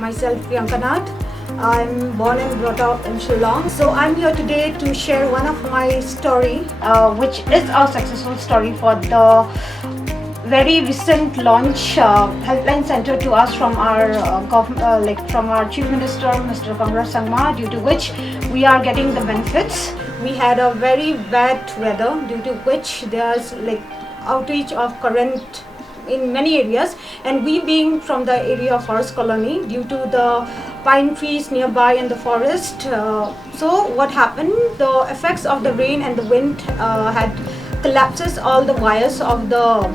myself Priyankanat. I'm born and brought up in Shillong. So I'm here today to share one of my story, which is our successful story for the very recent launch helpline center to us from our from our Chief Minister, Mr. Sangma, due to which we are getting the benefits. We had a very bad weather, due to which there's outage of current in many areas, and we being from the area of forest colony, due to the pine trees nearby in the forest, so what happened, the effects of the rain and the wind had collapses all the wires of the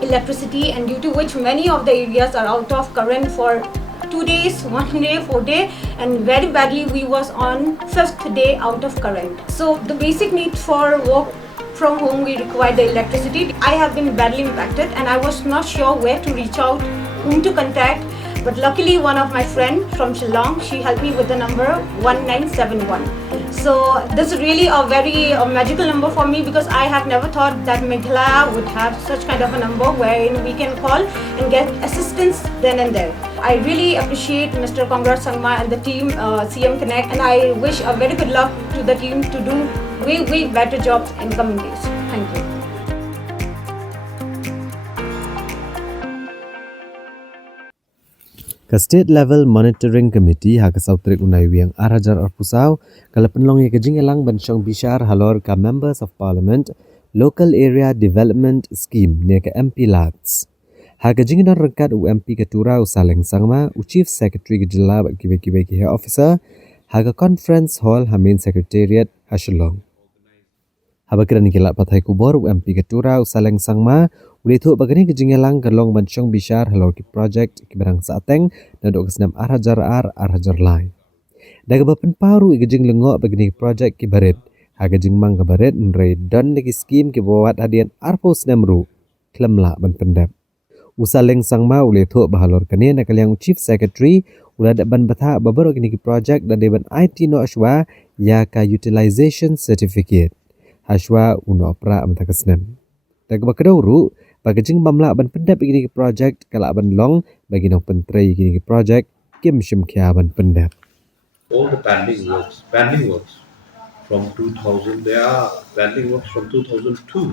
electricity, and due to which many of the areas are out of current for 2 days, 1 day, 4 day, and very badly we was on 5th day out of current. So the basic need for work from home, we require the electricity. I have been badly impacted and I was not sure where to reach out, whom to contact, but luckily one of my friend from Shillong, she helped me with the number 1971. So this is really a very magical number for me, because I have never thought that Meghalaya would have such kind of a number wherein we can call and get assistance then and there. I really appreciate Mr. Congress Sangma and the team CM Connect, and I wish a very good luck to the team to do way better jobs in coming days. Thank you. Ke State Level Monitoring Committee ha ke sautrik unai wiang arajar arpusau kala penlong ye ke Jingialang ban Shong bishar halor ka Members of Parliament Local Area Development Scheme ne ke MPLADS. Ha ke Jingialang rekat UMP Ketua Saleng Sangma u Chief Secretary ke Jela kibe ke Ophisar ha ke Conference Hall ha Main Secretariat ha Shillong. Habakiran kilap patai kubor UMP Ketua Saleng Sangma Uli tu bagani ke Jingialang kalong bancong bishar halor ki project ki barang Sahteng dan dok Snem arajar lai. Daga bapen paru ke jing lengok bagani project ki baret. Ha ke jing mang ke baret nrei don ki skim ki bawat hadian arpo Snem ru. Klemla ban pendap. Usaleng Sangma uli tu bahalor kani nak yang Chief Secretary ula dak ban batha babaro kini ki project dan deban IT no ashwa iaka utilization certificate. Hashwa uno pra amta ke Snem. Daga bakadawru Bagajing bamla ban pendap gini project kalak ban long bagi nong pentrai gini project kim shim kya ban pendap. All the pending works from 2000, there are pending works from 2002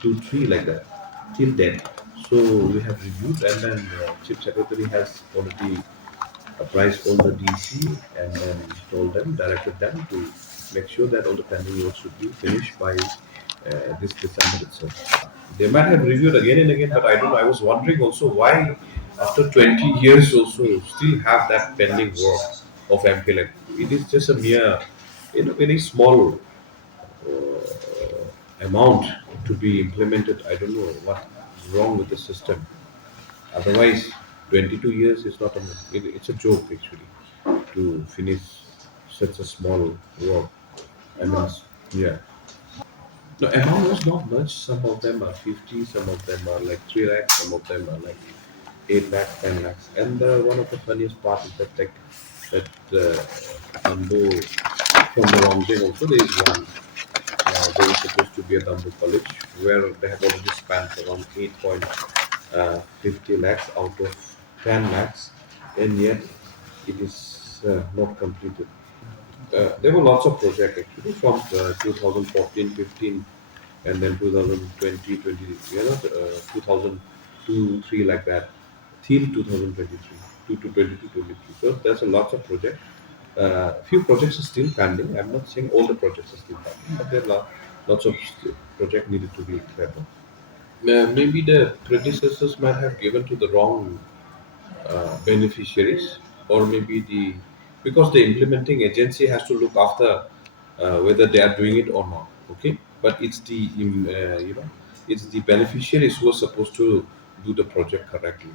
to 3 like that, till then. So we have reviewed, and then Chief Secretary has already apprised all the DC and then told them, directed them to make sure that all the pending works should be finished by this December itself. They might have reviewed again and again, but I don't know. I was wondering also why, after 20 years also, still have that pending work of MPLAD. It is just a mere, very small amount to be implemented. I don't know what is wrong with the system. Otherwise, 22 years is not a, it's a joke actually to finish such a small work. I mean, yeah. The amount was not much. Some of them are 50, some of them are like 3 lakhs, some of them are like 8 lakhs, 10 lakhs. And one of the funniest part is that that Dambu from the Longding also there is one. There is supposed to be a Dambu college where they have already spent around 8.50 lakhs out of 10 lakhs, and yet it is not completed. There were lots of projects actually from 2014, 15, and then 2020, 2002, 3 like that, till 2023, 2 to 22, 23. So there's a lots of projects. Few projects are still pending. I'm not saying all the projects are still pending, but there are lots of projects needed to be cleared up. Maybe the predecessors might have given to the wrong beneficiaries, or maybe because the implementing agency has to look after whether they are doing it or not. Okay, but it's it's the beneficiaries who are supposed to do the project correctly.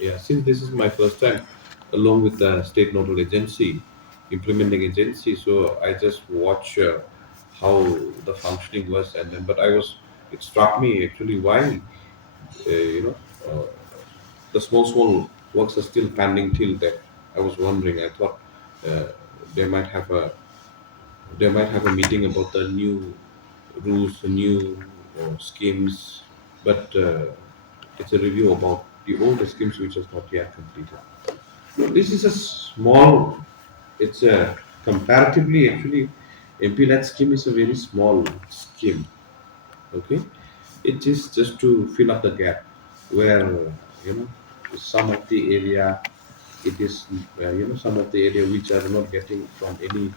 Yeah, since this is my first time along with the state nodal agency, implementing agency, so I just watch how the functioning was, and then it struck me actually why uh, you know uh, the small works are still pending till that. I was wondering. I thought uh, they might have a meeting about the new rules, the new schemes, but it's a review about the old schemes which is not yet completed. This is a small, it's a comparatively actually, MPLAD scheme is a very small scheme. Okay, it is just to fill up the gap where you know some of the area it is some of the area which are not getting from any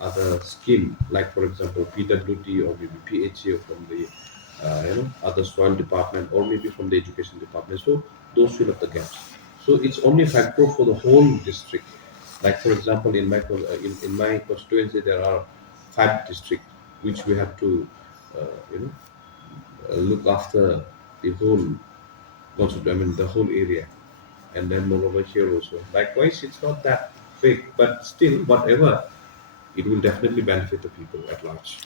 other scheme, like for example PWD or maybe PHA or from the other soil department or maybe from the education department. So those fill up the gaps. So it's only a factor for the whole district. Like for example, in my constituency there are 5 districts which we have to you know look after the whole I mean the whole area, and then moreover here also. Likewise, it's not that big, but still, whatever, it will definitely benefit the people at large.